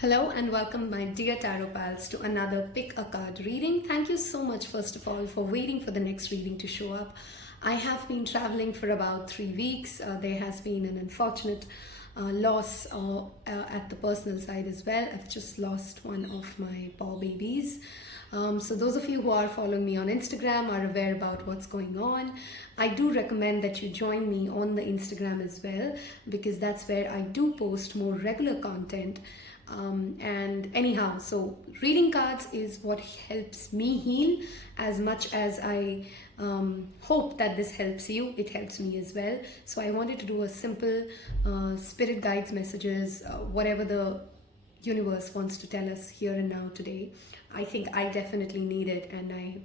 Hello and welcome, my dear Tarot Pals, to another Pick a Card reading. Thank you so much, first of all, for waiting for the next reading to show up. I have been traveling for about 3 weeks. There has been an unfortunate loss at the personal side as well. I've just lost one of my paw babies. So those of you who are following me on Instagram are aware about what's going on. I do recommend that you join me on the Instagram as well, because that's where I do post more regular content. And anyhow, so reading cards is what helps me heal. As much as I hope that this helps you, it helps me as well. So I wanted to do a simple spirit guides, messages, whatever the universe wants to tell us here and now today. I think I definitely need it, and I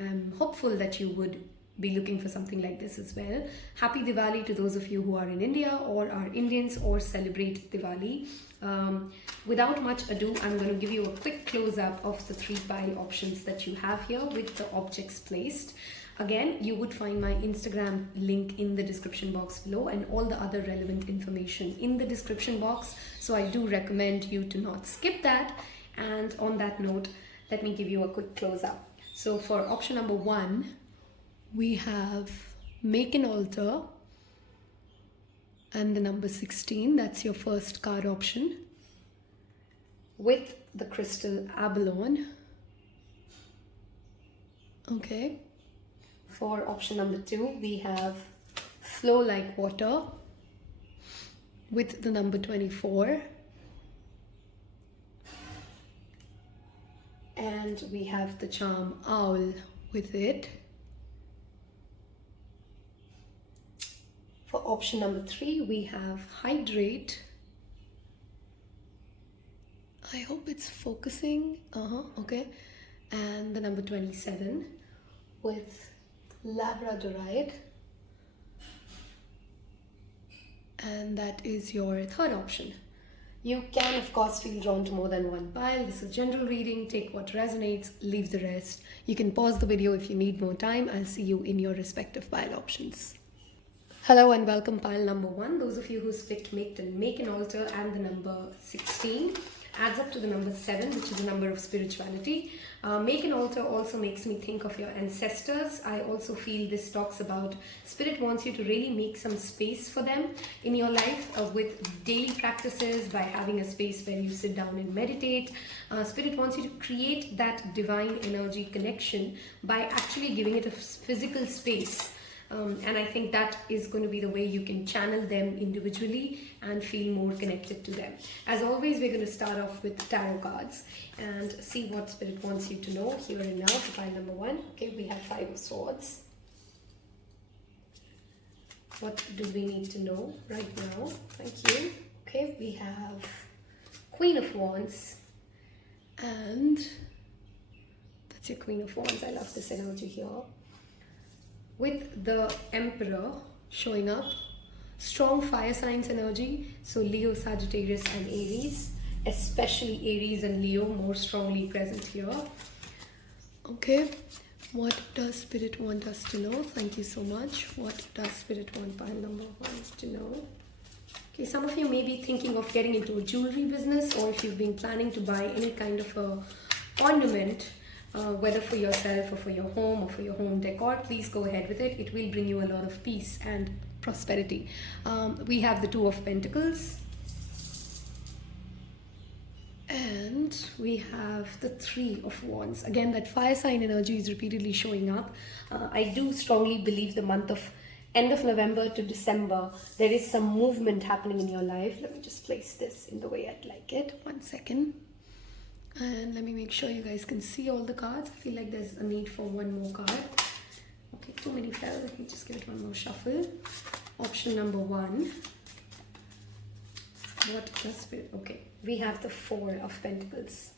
am hopeful that you would be looking for something like this as well. Happy Diwali to those of you who are in India or are Indians or celebrate Diwali. Without much ado, I'm going to give you a quick close-up of the 3 pile options that you have here with the objects placed. Again, you would find my Instagram link in the description box below and all the other relevant information in the description box. So I do recommend you to not skip that. And on that note, let me give you a quick close-up. So for option number 1, we have make an altar and the number 16. That's your first card option, with the crystal abalone. Okay. For option number 2, we have flow like water with the number 24. And we have the charm owl with it. For option number 3, we have hydrate. I hope it's focusing. Okay. And the number 27 with labradorite. And that is your third option. You can, of course, feel drawn to more than one pile. This is general reading. Take what resonates, leave the rest. You can pause the video if you need more time. I'll see you in your respective pile options. Hello and welcome, pile number 1. Those of you who picked make an altar and the number 16 adds up to the number 7, which is the number of spirituality. Make an altar also makes me think of your ancestors. I also feel this talks about Spirit wants you to really make some space for them in your life with daily practices, by having a space where you sit down and meditate. Spirit wants you to create that divine energy connection by actually giving it a physical space. And I think that is going to be the way you can channel them individually and feel more connected to them. As always, we're going to start off with tarot cards and see what Spirit wants you to know here and now for pile number 1. Okay, we have 5 of swords. What do we need to know right now? Thank you. Okay, we have Queen of Wands, and that's your Queen of Wands. I love this energy here. With the Emperor showing up, strong fire signs energy, so Leo, Sagittarius and Aries, especially Aries and Leo more strongly present here. Okay, what does Spirit want us to know? Thank you so much. What does Spirit want pile number 1 to know? Okay, some of you may be thinking of getting into a jewelry business, or if you've been planning to buy any kind of a ornament, whether for yourself or for your home or for your home decor, please go ahead with it. It will bring you a lot of peace and prosperity. We have the 2 of Pentacles, and we have the 3 of Wands. Again, that fire sign energy is repeatedly showing up. I do strongly believe the month of end of November to December, there is some movement happening in your life. Let me just place this in the way I'd like it. 1 second. And let me make sure you guys can see all the cards. I feel like there's a need for one more card. Okay, too many fell. Let me just give it one more shuffle. Option number 1. What does Spirit? Okay, we have the 4 of Pentacles.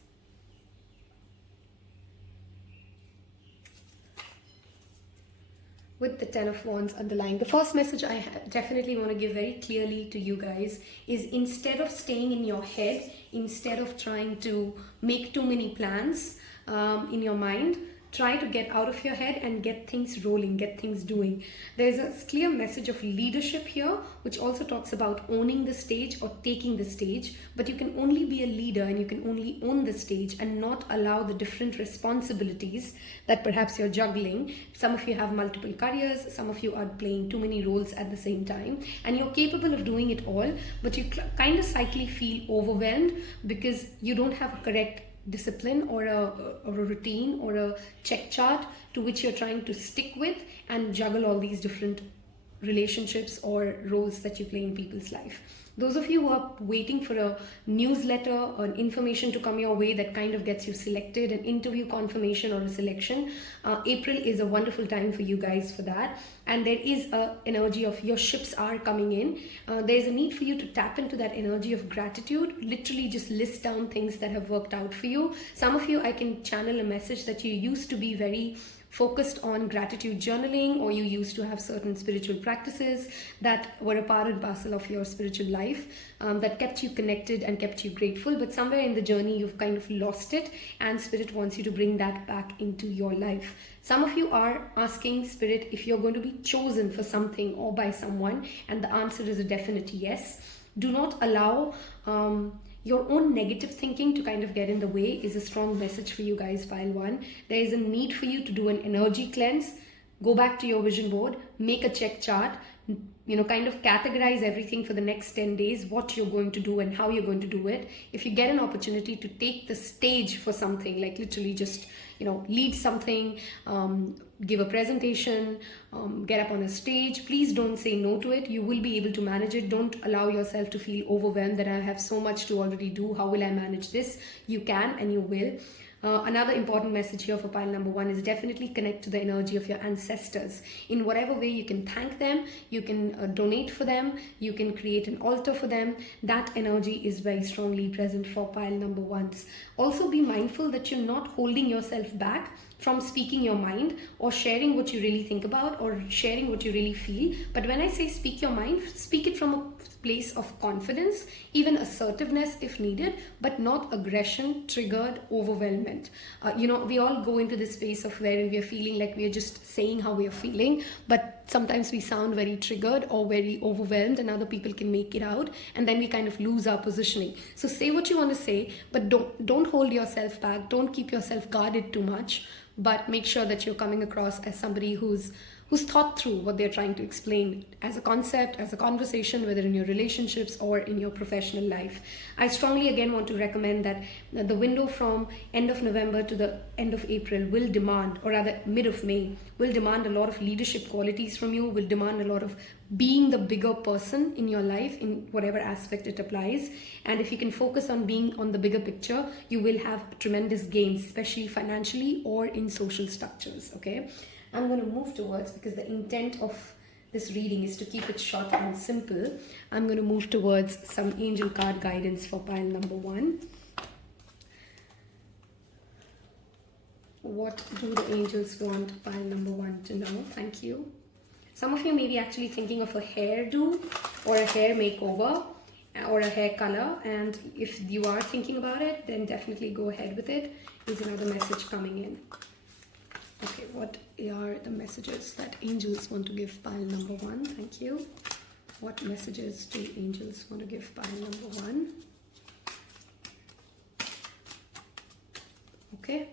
With the 10 of Wands underlying. The first message I definitely want to give very clearly to you guys is, instead of staying in your head, instead of trying to make too many plans in your mind, try to get out of your head and get things rolling, get things doing. There's a clear message of leadership here, which also talks about owning the stage or taking the stage, but you can only be a leader and you can only own the stage and not allow the different responsibilities that perhaps you're juggling. Some of you have multiple careers, some of you are playing too many roles at the same time, and you're capable of doing it all, but you kind of slightly feel overwhelmed because you don't have a correct discipline or a routine or a check chart to which you're trying to stick with and juggle all these different relationships or roles that you play in people's life. Those of you who are waiting for a newsletter or information to come your way that kind of gets you selected, an interview confirmation or a selection, April is a wonderful time for you guys for that. And there is a energy of your ships are coming in. There's a need for you to tap into that energy of gratitude. Literally just list down things that have worked out for you. Some of you, I can channel a message that you used to be very focused on gratitude journaling, or you used to have certain spiritual practices that were a part and parcel of your spiritual life, that kept you connected and kept you grateful, but somewhere in the journey you've kind of lost it, and Spirit wants you to bring that back into your life. Some of you are asking Spirit if you're going to be chosen for something or by someone, and the answer is a definite yes. Do not allow your own negative thinking to kind of get in the way is a strong message for you guys, pile 1. There is a need for you to do an energy cleanse. Go back to your vision board, make a check chart, kind of categorize everything for the next 10 days, what you're going to do and how you're going to do it. If you get an opportunity to take the stage for something, like literally just, lead something, give a presentation, get up on a stage, please don't say no to it. You will be able to manage it. Don't allow yourself to feel overwhelmed that I have so much to already do. How will I manage this? You can and you will. Another important message here for pile number 1 is definitely connect to the energy of your ancestors. In whatever way you can thank them, you can donate for them, you can create an altar for them. That energy is very strongly present for pile number 1s. Also be mindful that you're not holding yourself back from speaking your mind or sharing what you really think about or sharing what you really feel. But when I say speak your mind, speak it from a place of confidence, even assertiveness if needed, but not aggression, triggered, overwhelmment. We all go into this space of wherein we are feeling like we are just saying how we are feeling, but sometimes we sound very triggered or very overwhelmed and other people can make it out, and then we kind of lose our positioning. So say what you want to say, but don't hold yourself back. Don't keep yourself guarded too much, but make sure that you're coming across as somebody who's thought through what they're trying to explain as a concept, as a conversation, whether in your relationships or in your professional life. I strongly again want to recommend that the window from end of November to the end of April will demand, or rather mid of May, will demand a lot of leadership qualities from you, will demand a lot of being the bigger person in your life in whatever aspect it applies. And if you can focus on being on the bigger picture, you will have tremendous gains, especially financially or in social structures, okay? I'm going to move towards, because the intent of this reading is to keep it short and simple, I'm going to move towards some angel card guidance for pile number 1. What do the angels want pile number 1 to know? Thank you. Some of you may be actually thinking of a hairdo or a hair makeover or a hair color, and if you are thinking about it, then definitely go ahead with it. Is another message coming in. Okay, what are the messages that angels want to give pile number 1? Thank you. What messages do angels want to give pile number 1? Okay.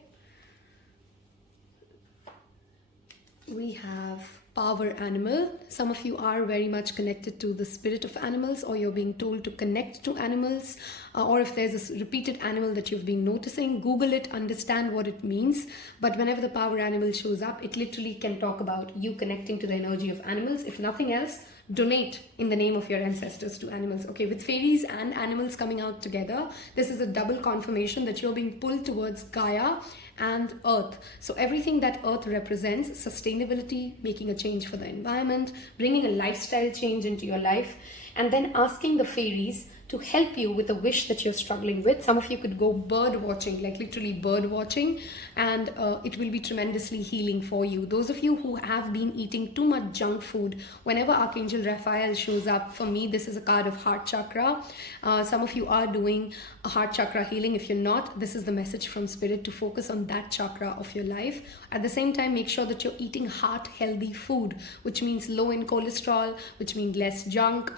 We have power animal. Some of you are very much connected to the spirit of animals, or you're being told to connect to animals, or if there's a repeated animal that you've been noticing, Google it, understand what it means. But whenever the power animal shows up, it literally can talk about you connecting to the energy of animals. If nothing else, donate in the name of your ancestors to animals. Okay, with fairies and animals coming out together, this is a double confirmation that you're being pulled towards Gaia and Earth. So everything that Earth represents, sustainability, making a change for the environment, bringing a lifestyle change into your life, and then asking the fairies to help you with a wish that you're struggling with. Some of you could go bird watching, like literally bird watching, and it will be tremendously healing for you. Those of you who have been eating too much junk food, whenever Archangel Raphael shows up, for me this is a card of heart chakra. Some of you are doing a heart chakra healing. If you're not, this is the message from Spirit to focus on that chakra of your life. At the same time, make sure that you're eating heart healthy food, which means low in cholesterol, which means less junk.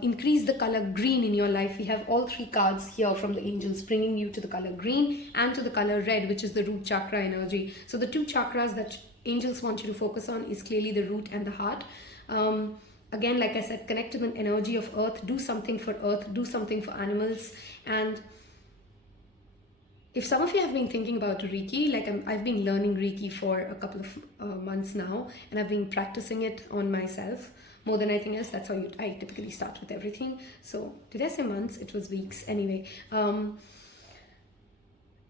Increase the color green in your life. We have all three cards here from the angels bringing you to the color green and to the color red, which is the root chakra energy. So the two chakras that angels want you to focus on is clearly the root and the heart. Again, like I said, connect to the energy of earth, do something for earth, do something for animals. And if some of you have been thinking about Reiki, like I've been learning Reiki for a couple of months now, and I've been practicing it on myself more than anything else. That's how I typically start with everything. So did I say months? It was weeks. Anyway,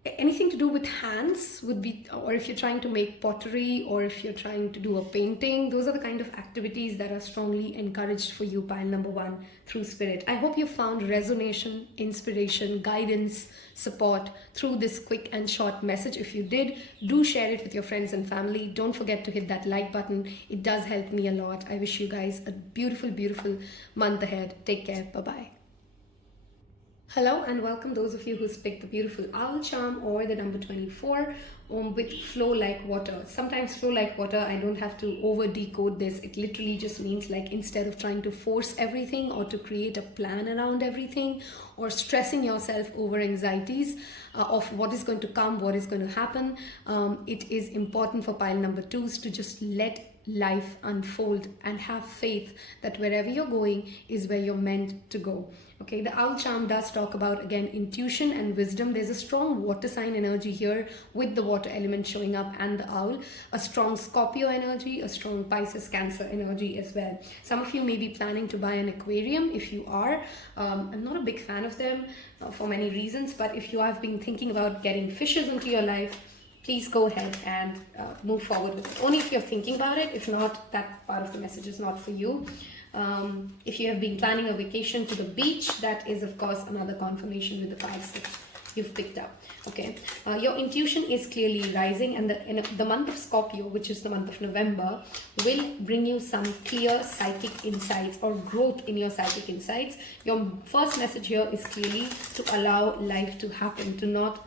anything to do with hands would be, or if you're trying to make pottery, or if you're trying to do a painting, those are the kind of activities that are strongly encouraged for you, pile number one, through Spirit. I hope you found resonation, inspiration, guidance, support through this quick and short message. If you did, do share it with your friends and family. Don't forget to hit that like button. It does help me a lot. I wish you guys a beautiful, beautiful month ahead. Take care. Bye-bye. Hello and welcome those of you who's picked the beautiful owl charm or the number 24 with flow like water. Sometimes flow like water, I don't have to over decode this. It literally just means like instead of trying to force everything or to create a plan around everything or stressing yourself over anxieties of what is going to come, what is going to happen, it is important for pile number twos to just let life unfold and have faith that wherever you're going is where you're meant to go. Okay, the owl charm does talk about, again, intuition and wisdom. There's a strong water sign energy here with the water element showing up and the owl, a strong Scorpio energy, a strong Pisces Cancer energy as well. Some of you may be planning to buy an aquarium. If you are, I'm not a big fan of them for many reasons, but if you have been thinking about getting fishes into your life, please go ahead and move forward with it. Only if you're thinking about it. If not, that part of the message is not for you. If you have been planning a vacation to the beach, that is of course another confirmation with the cards that you've picked up. Okay, your intuition is clearly rising, and the month of Scorpio, which is the month of November, will bring you some clear psychic insights or growth in your psychic insights. Your first message here is clearly to allow life to happen, to not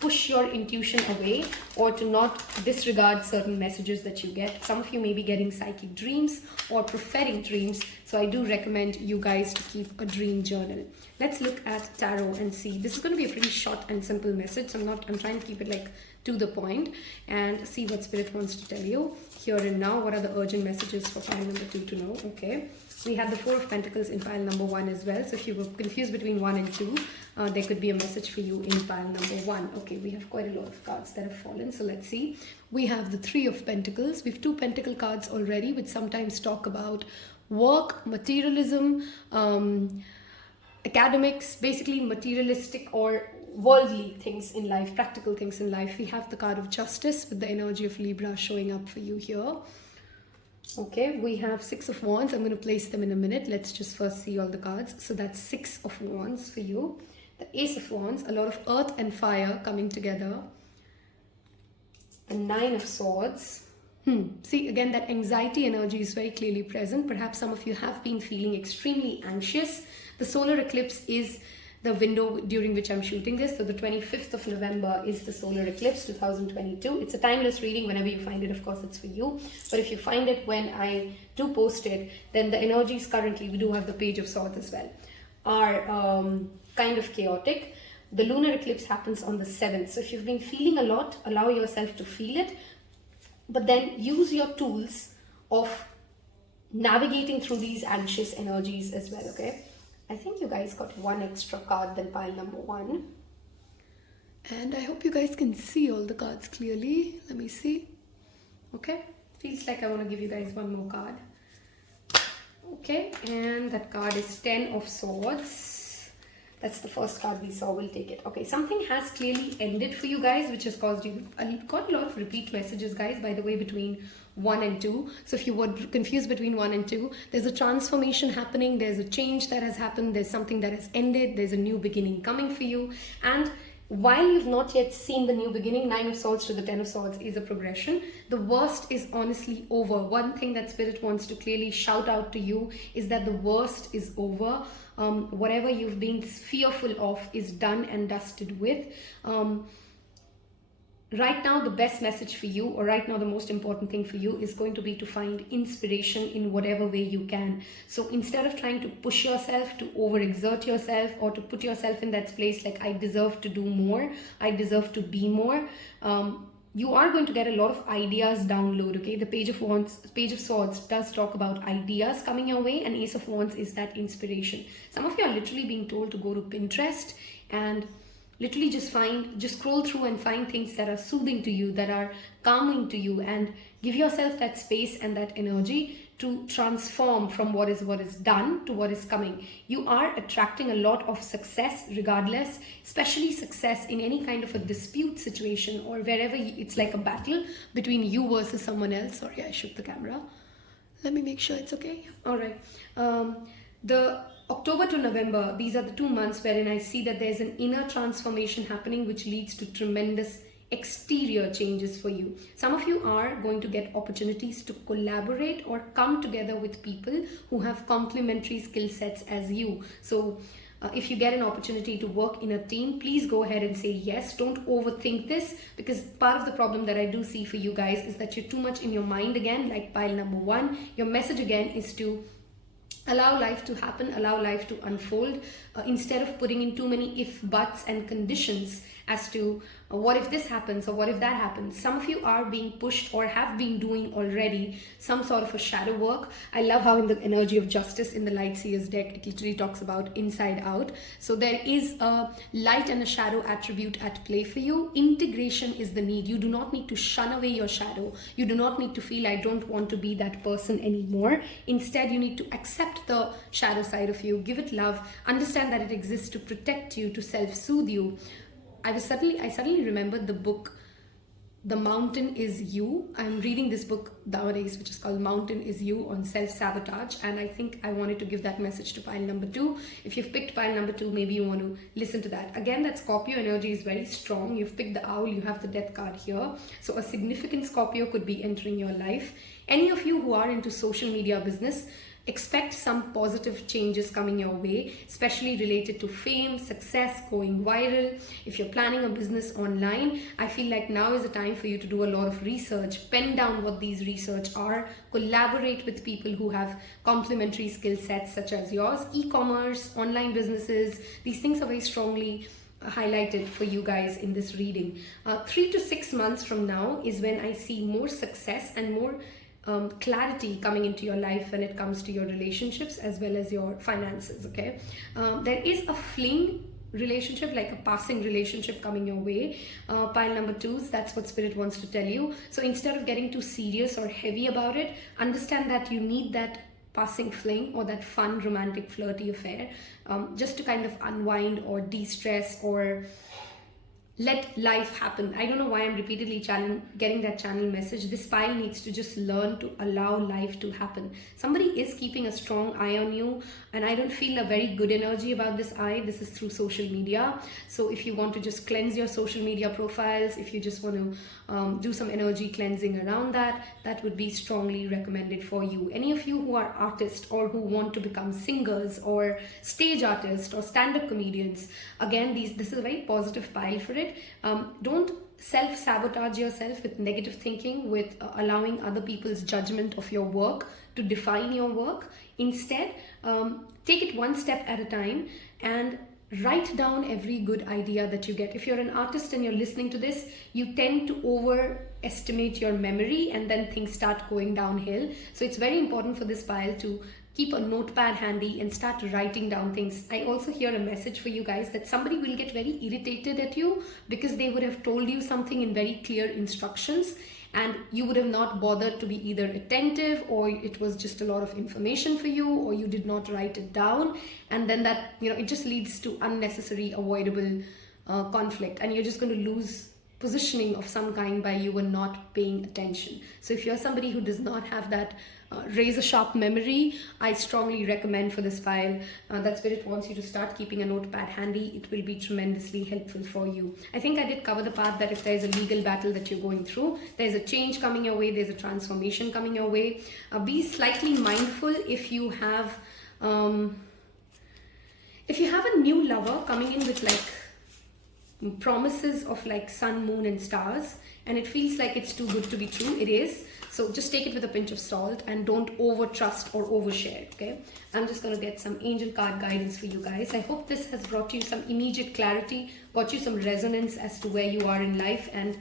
push your intuition away or to not disregard certain messages that you get. Some of you may be getting psychic dreams or prophetic dreams, so I do recommend you guys to keep a dream journal. Let's look at tarot and see. This is going to be a pretty short and simple message. I'm trying to keep it like to the point and see what Spirit wants to tell you here and now. What are the urgent messages for pile number 2 to know? Okay, we have the Four of Pentacles in pile number 1 as well. So if you were confused between 1 and 2, there could be a message for you in pile number 1. Okay, we have quite a lot of cards that have fallen. So let's see. We have the Three of Pentacles. We have 2 Pentacle cards already, which sometimes talk about work, materialism, academics, basically materialistic or worldly things in life, practical things in life. We have the card of Justice with the energy of Libra showing up for you here. Okay, we have Six of Wands. I'm going to place them in a minute. Let's just first see all the cards. So that's Six of Wands for you. The Ace of Wands, a lot of earth and fire coming together. The Nine of Swords. See, again, that anxiety energy is very clearly present. Perhaps some of you have been feeling extremely anxious. The solar eclipse is the window during which I'm shooting this. So the 25th of November is the solar eclipse 2022. It's a timeless reading. Whenever you find it, of course, it's for you. But if you find it when I do post it, then the energies currently, we do have the Page of Swords as well, are kind of chaotic. The lunar eclipse happens on the 7th. So if you've been feeling a lot, allow yourself to feel it. But then use your tools of navigating through these anxious energies as well, okay? I think you guys got one extra card than pile number 1. And I hope you guys can see all the cards clearly. Let me see. Okay, feels like I want to give you guys one more card. Okay, and that card is Ten of Swords. That's the first card we saw. We'll take it. Okay, something has clearly ended for you guys, which has caused you. I got a lot of repeat messages, guys, by the way, between 1 and 2. So if you were confused between 1 and 2, there's a transformation happening. There's a change that has happened. There's something that has ended. There's a new beginning coming for you. And while you've not yet seen the new beginning, 9 of Swords to the 10 of Swords is a progression. The worst is honestly over. One thing that Spirit wants to clearly shout out to you is that the worst is over. Whatever you've been fearful of is done and dusted with. Right now, the best message for you, or right now the most important thing for you, is going to be to find inspiration in whatever way you can. So instead of trying to push yourself, to overexert yourself, or to put yourself in that place like I deserve to do more, I deserve to be more, you are going to get a lot of ideas download. Okay, the Page of Wands, Page of Swords does talk about ideas coming your way, and Ace of Wands is that inspiration. Some of you are literally being told to go to Pinterest and literally just scroll through and find things that are soothing to you, that are calming to you, and give yourself that space and that energy to transform from what is done to what is coming. You are attracting a lot of success regardless, especially success in any kind of a dispute situation, or wherever it's like a battle between you versus someone else. Sorry, I shook the camera. Let me make sure it's okay. All right. The October to November, these are the 2 months wherein I see that there's an inner transformation happening, which leads to tremendous exterior changes for you. Some of you are going to get opportunities to collaborate or come together with people who have complementary skill sets as you. So if you get an opportunity to work in a team, please go ahead and say yes. Don't overthink this, because part of the problem that I do see for you guys is that you're too much in your mind again, like pile number 1. Your message again is to allow life to happen, allow life to unfold, instead of putting in too many if, buts and conditions as to what if this happens or what if that happens. Some of you are being pushed or have been doing already some sort of a shadow work. I love how in the energy of justice in the Light Seers deck, it literally talks about inside out. So there is a light and a shadow attribute at play for you. Integration is the need. You do not need to shun away your shadow. You do not need to feel I don't want to be that person anymore. Instead, you need to accept the shadow side of you, give it love, understand that it exists to protect you, to self-soothe you. I suddenly remembered the book The Mountain Is You. I'm reading this book nowadays, which is called Mountain Is You, on self-sabotage, and I think I wanted to give that message to pile number 2. If you've picked pile number 2, maybe you want to listen to that. Again, that Scorpio energy is very strong. You've picked the owl, you have the death card here. So a significant Scorpio could be entering your life. Any of you who are into social media business, expect some positive changes coming your way, especially related to fame, success, going viral. If you're planning a business online, I feel like now is the time for you to do a lot of research, pen down what these research are, collaborate with people who have complementary skill sets such as yours. E-commerce, online businesses, these things are very strongly highlighted for you guys in this reading. 3 to 6 months from now is when I see more success and more clarity coming into your life when it comes to your relationships as well as your finances. Okay, there is a fling relationship, like a passing relationship coming your way. Pile number 2s, that's what Spirit wants to tell you. So instead of getting too serious or heavy about it, understand that you need that passing fling or that fun romantic flirty affair, just to kind of unwind or de-stress or let life happen. I don't know why I'm repeatedly getting that channel message. This pile needs to just learn to allow life to happen. Somebody is keeping a strong eye on you, and I don't feel a very good energy about this eye. This is through social media. So if you want to just cleanse your social media profiles, if you just want to do some energy cleansing around that, that would be strongly recommended for you. Any of you who are artists or who want to become singers or stage artists or stand-up comedians, again, this is a very positive pile for it. Don't self-sabotage yourself with negative thinking, with allowing other people's judgment of your work to define your work. Instead, take it one step at a time and write down every good idea that you get. If you're an artist and you're listening to this, you tend to overestimate your memory and then things start going downhill. So it's very important for this pile to keep a notepad handy and start writing down things. I also hear a message for you guys that somebody will get very irritated at you because they would have told you something in very clear instructions, and you would have not bothered to be either attentive, or it was just a lot of information for you, or you did not write it down, and then that, it just leads to unnecessary, avoidable conflict, and you're just going to lose positioning of some kind by you were not paying attention. So if you're somebody who does not have that razor sharp memory, I strongly recommend for this file that Spirit wants you to start keeping a notepad handy. It will be tremendously helpful for you. I think I did cover the part that if there's a legal battle that you're going through, there's a change coming your way, there's a transformation coming your way. Be slightly mindful if you have a new lover coming in with like promises of like sun, moon and stars, and it feels like it's too good to be true. It is. So just take it with a pinch of salt and don't over trust or overshare. Okay, I'm just going to get some angel card guidance for you guys. I hope this has brought you some immediate clarity, got you some resonance as to where you are in life, and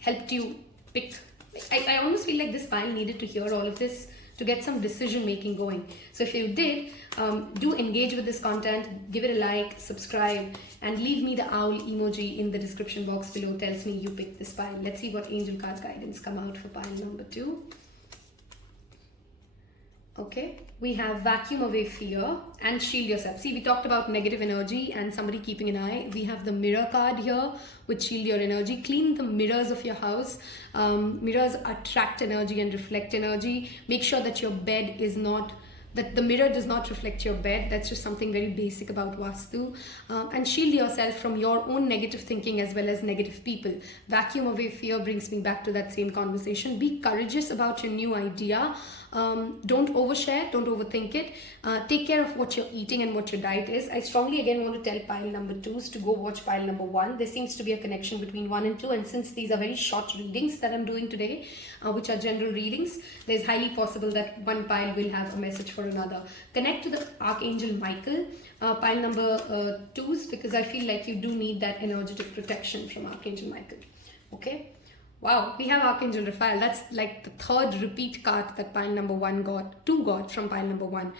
helped you pick. I almost feel like this file needed to hear all of this to get some decision making going. So if you did, do engage with this content, give it a like, subscribe, and leave me the owl emoji in the description box below. Tells me you picked this pile. Let's see what angel card guidance come out for pile number 2. Okay, we have vacuum away fear and shield yourself. See, we talked about negative energy and somebody keeping an eye. We have the mirror card here, which shield your energy. Clean the mirrors of your house. Mirrors attract energy and reflect energy. Make sure that your bed is not, that the mirror does not reflect your bed. That's just something very basic about Vastu. And shield yourself from your own negative thinking as well as negative people. Vacuum away fear brings me back to that same conversation. Be courageous about your new idea. Don't overshare, don't overthink it. Take care of what you're eating and what your diet is. I strongly again want to tell pile number 2s to go watch pile number 1. There seems to be a connection between 1 and 2, and since these are very short readings that I'm doing today, which are general readings, there's highly possible that one pile will have a message for another. Connect to the Archangel Michael, pile number 2s, because I feel like you do need that energetic protection from Archangel Michael. Okay. Wow, we have Archangel Raphael. That's like the 3rd repeat card that pile number 1 got, 2 got from pile number 1.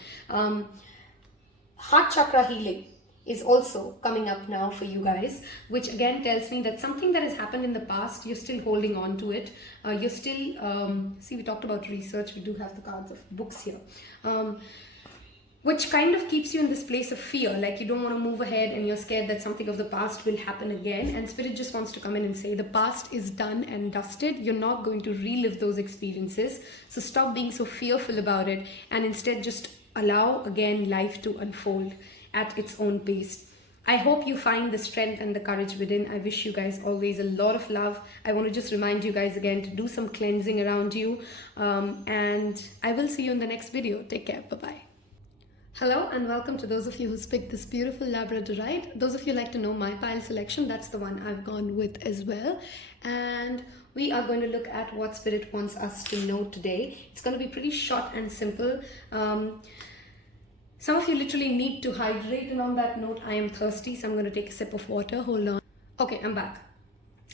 Heart chakra healing is also coming up now for you guys, which again tells me that something that has happened in the past, you're still holding on to it. You're still, see, we talked about research. We do have the cards of books here. Which kind of keeps you in this place of fear, like you don't want to move ahead and you're scared that something of the past will happen again. And Spirit just wants to come in and say the past is done and dusted. You're not going to relive those experiences. So stop being so fearful about it and instead just allow again life to unfold at its own pace. I hope you find the strength and the courage within. I wish you guys always a lot of love. I want to just remind you guys again to do some cleansing around you. And I will see you in the next video. Take care. Bye-bye. Hello and welcome to those of you who's picked this beautiful Labradorite. Those of you like to know my pile selection, that's the one I've gone with as well. And we are going to look at what Spirit wants us to know today. It's going to be pretty short and simple. Some of you literally need to hydrate, and on that note, I am thirsty, so I'm going to take a sip of water. Hold on. Okay, I'm back.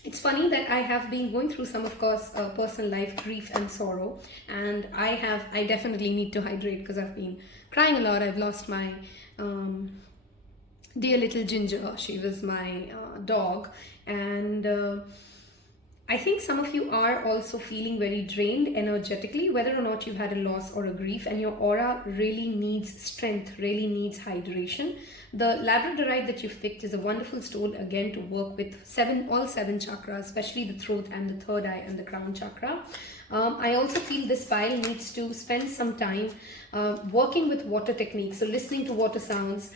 It's funny that I have been going through some, of course, personal life grief and sorrow, and I definitely need to hydrate because I've been crying a lot. I've lost my dear little Ginger. She was my dog, and I think some of you are also feeling very drained energetically, whether or not you've had a loss or a grief, and your aura really needs strength, really needs hydration. The Labradorite that you've picked is a wonderful stone again to work with all seven chakras, especially the throat and the third eye and the crown chakra. I also feel this pile needs to spend some time working with water techniques, so listening to water sounds,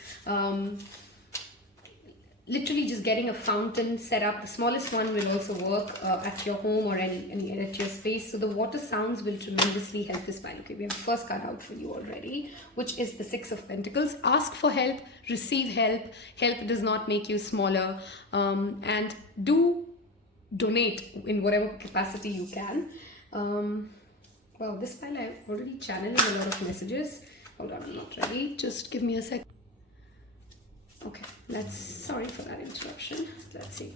literally just getting a fountain set up. The smallest one will also work at your home or any at your space. So the water sounds will tremendously help this pile. Okay, we have the first card out for you already, which is the 6 of Pentacles. Ask for help, receive help. Help does not make you smaller, and do donate in whatever capacity you can. Well, this pile I'm already channeling a lot of messages. Hold on, I'm not ready. Just give me a sec. Okay, sorry for that interruption. Let's see.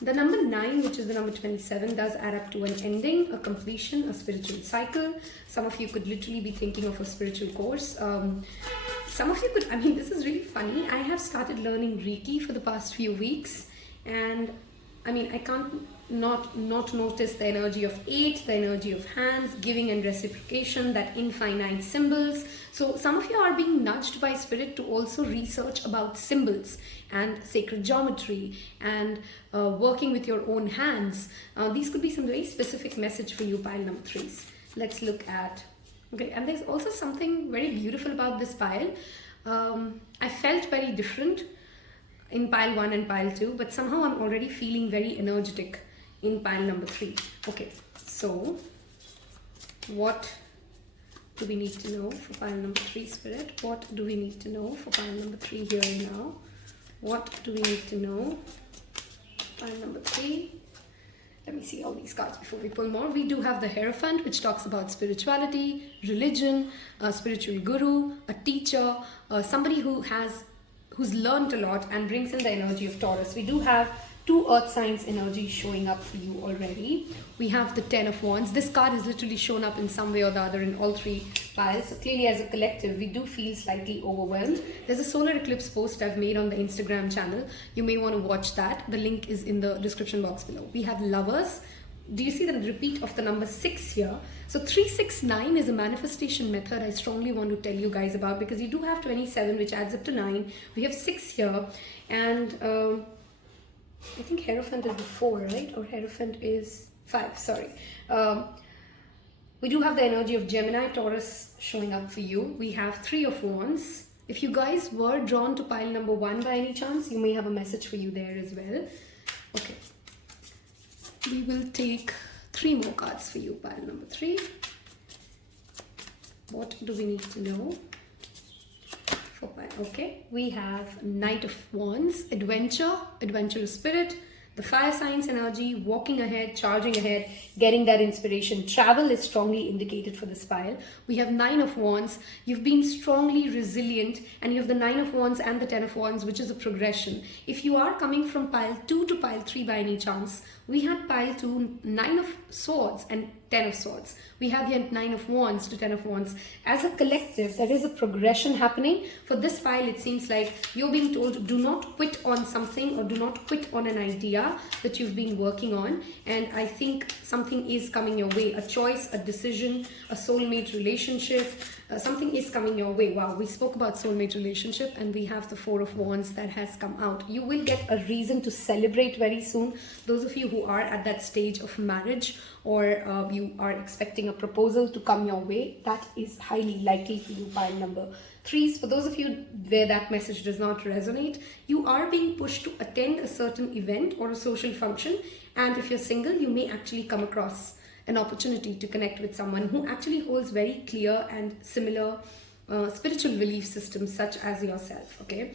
The number 9, which is the number 27, does add up to an ending, a completion, a spiritual cycle. Some of you could literally be thinking of a spiritual course. Some of you could, I mean, this is really funny. I have started learning Reiki for the past few weeks, and I mean, I can't not notice the energy of 8, the energy of hands, giving and reciprocation, that infinite symbols. So some of you are being nudged by spirit to also research about symbols and sacred geometry and working with your own hands. These could be some very specific message for you, pile number 3s. Let's look at, okay, and there's also something very beautiful about this pile. I felt very different in pile 1 and pile 2, but somehow I'm already feeling very energetic in pile number 3. Okay, so what do we need to know for pile number 3, spirit? What do we need to know for pile number 3 here and now? What do we need to know? Pile number 3. Let me see all these cards before we pull more. We do have the Hierophant, which talks about spirituality, religion, a spiritual guru, a teacher, somebody who's learned a lot and brings in the energy of Taurus. We do have 2 earth signs energy showing up for you already. We have the 10 of Wands. This card has literally shown up in some way or the other in all 3 piles. So clearly as a collective, we do feel slightly overwhelmed. There's a solar eclipse post I've made on the Instagram channel. You may want to watch that. The link is in the description box below. We have Lovers. Do you see the repeat of the number 6 here? So 369 is a manifestation method I strongly want to tell you guys about, because you do have 27, which adds up to 9. We have 6 here, and I think Hierophant is the 4, right? Or Hierophant is 5, sorry. We do have the energy of Gemini, Taurus showing up for you. We have 3 of Wands. If you guys were drawn to pile number 1 by any chance, you may have a message for you there as well. Okay. We will take 3 more cards for you, pile number 3. What do we need to know? Okay, we have Knight of Wands, adventure, adventurous spirit, the fire signs energy, walking ahead, charging ahead, getting that inspiration. Travel is strongly indicated for this pile. We have 9 of Wands. You've been strongly resilient, and you have the 9 of Wands and the 10 of Wands, which is a progression. If you are coming from pile 2 to pile 3 by any chance, we had pile 2, 9 of Swords and 10 of Swords. We have here 9 of Wands to 10 of Wands. As a collective, there is a progression happening. For this pile, it seems like you're being told, do not quit on something or do not quit on an idea that you've been working on. And I think something is coming your way. A choice, a decision, a soulmate relationship. Something is coming your way. Wow, we spoke about soulmate relationship, and we have the 4 of Wands that has come out. You will get a reason to celebrate very soon. Those of you who are at that stage of marriage, or you are expecting a proposal to come your way, that is highly likely for you, pile number 3s. For those of you where that message does not resonate, you are being pushed to attend a certain event or a social function, and if you're single, you may actually come across an opportunity to connect with someone who actually holds very clear and similar spiritual belief systems such as yourself. Okay,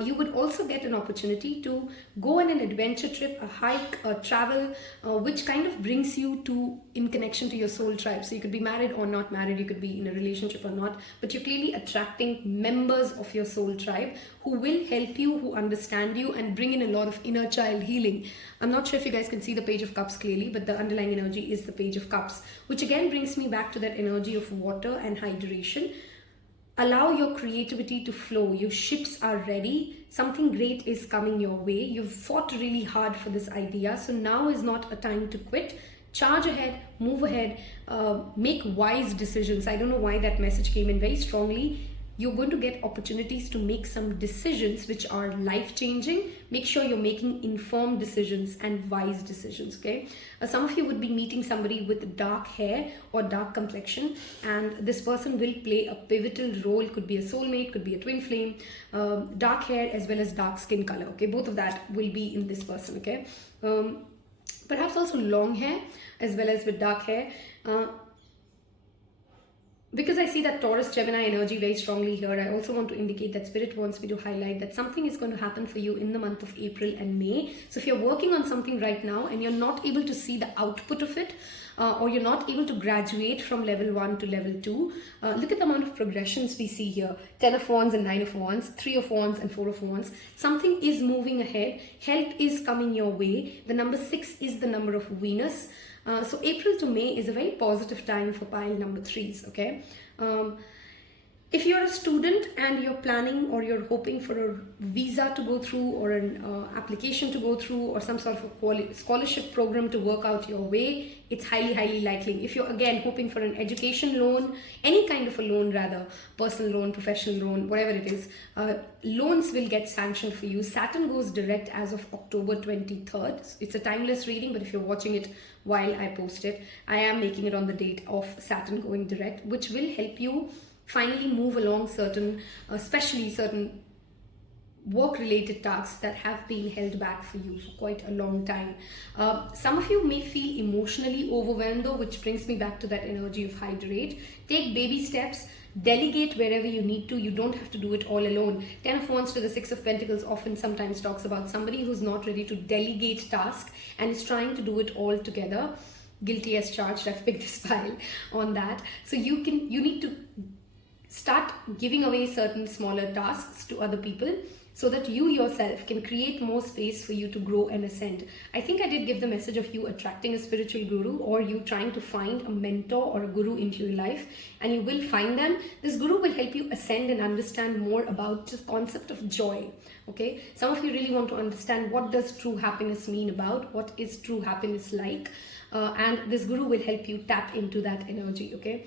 you would also get an opportunity to go on an adventure trip, a hike, a travel, which kind of brings you to in connection to your soul tribe. So you could be married or not married, you could be in a relationship or not, but you're clearly attracting members of your soul tribe who will help you, who understand you, and bring in a lot of inner child healing. I'm not sure if you guys can see the Page of Cups clearly, but the underlying energy is the Page of Cups, which again brings me back to that energy of water and hydration. Allow your creativity to flow. Your ships are ready. Something great is coming your way. You've fought really hard for this idea. So now is not a time to quit. Charge ahead, move ahead, make wise decisions. I don't know why that message came in very strongly. You're going to get opportunities to make some decisions which are life-changing. Make sure you're making informed decisions and wise decisions, okay? Some of you would be meeting somebody with dark hair or dark complexion, and this person will play a pivotal role. Could be a soulmate, could be a twin flame, dark hair as well as dark skin color, okay? Both of that will be in this person, okay? Perhaps also long hair as well as with dark hair. Because I see that Taurus Gemini energy very strongly here, I also want to indicate that Spirit wants me to highlight that something is going to happen for you in the month of April and May. So if you're working on something right now and you're not able to see the output of it, or you're not able to graduate from level 1 to level 2, look at the amount of progressions we see here. 10 of Wands and 9 of Wands, 3 of Wands and 4 of Wands. Something is moving ahead. Help is coming your way. The number 6 is the number of Venus. So April to May is a very positive time for pile number 3s, okay? If you're a student and you're planning or you're hoping for a visa to go through, or an application to go through, or some sort of a scholarship program to work out your way, it's highly likely. If you're again hoping for an education loan, any kind of a loan rather, personal loan, professional loan, whatever it is, loans will get sanctioned for you. Saturn goes direct as of October 23rd. It's a timeless reading, but if you're watching it while I post it, I am making it on the date of Saturn going direct, which will help you finally move along especially certain work-related tasks that have been held back for you for quite a long time. Some of you may feel emotionally overwhelmed though, which brings me back to that energy of hydrate. Take baby steps, delegate wherever you need to. You don't have to do it all alone. 10 of Wands to the 6 of Pentacles often sometimes talks about somebody who's not ready to delegate tasks and is trying to do it all together. Guilty as charged. I've picked this pile on that. So you need to start giving away certain smaller tasks to other people so that you yourself can create more space for you to grow and ascend. I think I did give the message of you attracting a spiritual guru, or you trying to find a mentor or a guru into your life, and you will find them. This guru will help you ascend and understand more about the concept of joy. Okay, some of you really want to understand what does true happiness mean about, what is true happiness like, and this guru will help you tap into that energy. Okay.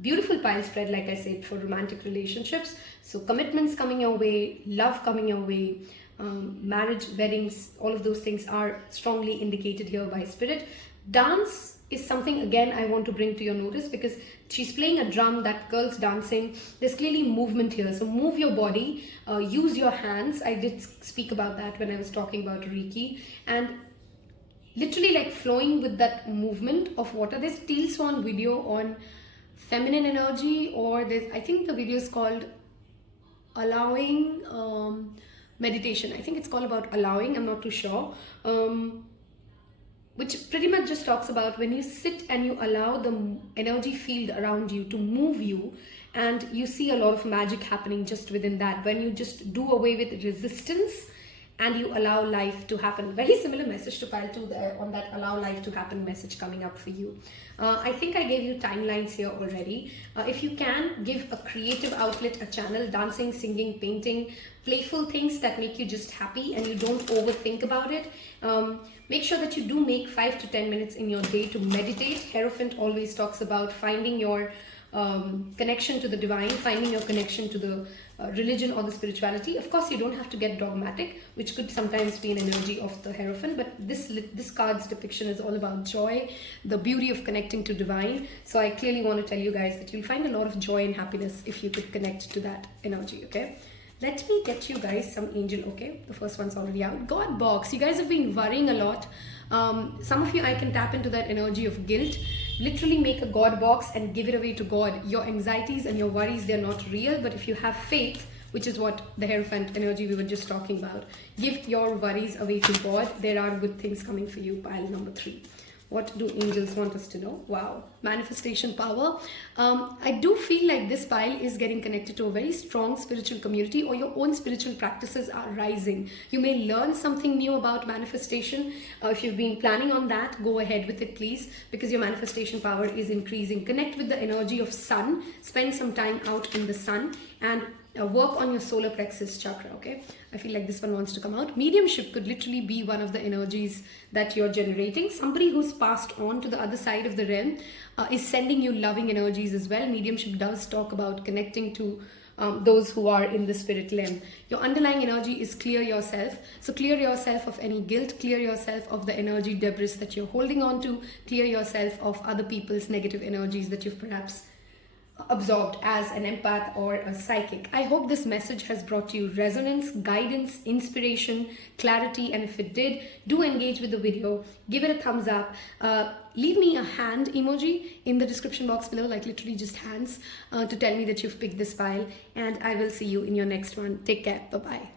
Beautiful pile spread, like I said, for romantic relationships. So commitments coming your way, love coming your way, marriage, weddings, all of those things are strongly indicated here by Spirit. Dance is something, again, I want to bring to your notice, because she's playing a drum, that girl's dancing. There's clearly movement here. So move your body, use your hands. I did speak about that when I was talking about Reiki. And literally like flowing with that movement of water. There's Teal Swan video on feminine energy, or there's, I think the video is called allowing meditation. I think it's called about allowing, I'm not too sure, which pretty much just talks about when you sit and you allow the energy field around you to move you, and you see a lot of magic happening just within that, when you just do away with resistance and you allow life to happen. Very similar message to pile 2 there on that allow life to happen message coming up for you. I think I gave you timelines here already. If you can, give a creative outlet a channel, dancing, singing, painting, playful things that make you just happy and you don't overthink about it. Make sure that you do make 5 to 10 minutes in your day to meditate. Hierophant always talks about finding your connection to the divine, finding your connection to the religion or the spirituality. Of course, you don't have to get dogmatic, which could sometimes be an energy of the Hierophant, but this card's depiction is all about joy, the beauty of connecting to divine. So I clearly want to tell you guys that you'll find a lot of joy and happiness if you could connect to that energy. Okay, let me get you guys some angel. Okay, the first one's already out. God box. You guys have been worrying a lot. Some of you, I can tap into that energy of guilt. Literally make a God box and give it away to God. Your anxieties and your worries, they're not real, but if you have faith, which is what the Hierophant energy we were just talking about, give your worries away to God. There are good things coming for you. Pile number 3. What do angels want us to know? Wow, manifestation power. I do feel like this pile is getting connected to a very strong spiritual community, or your own spiritual practices are rising. You may learn something new about manifestation. If you've been planning on that, go ahead with it, please, because your manifestation power is increasing. Connect with the energy of sun. Spend some time out in the sun and work on your solar plexus chakra. Okay, I feel like this one wants to come out. Mediumship could literally be one of the energies that you're generating. Somebody who's passed on to the other side of the realm is sending you loving energies as well. Mediumship does talk about connecting to those who are in the spirit realm. Your underlying energy is clear yourself. So clear yourself of any guilt, clear yourself of the energy debris that you're holding on to, clear yourself of other people's negative energies that you've perhaps absorbed as an empath or a psychic. I hope this message has brought you resonance, guidance, inspiration, clarity, and if it did, do engage with the video, give it a thumbs up, leave me a hand emoji in the description box below, like literally just hands, to tell me that you've picked this file, and I will see you in your next one. Take care. Bye-bye.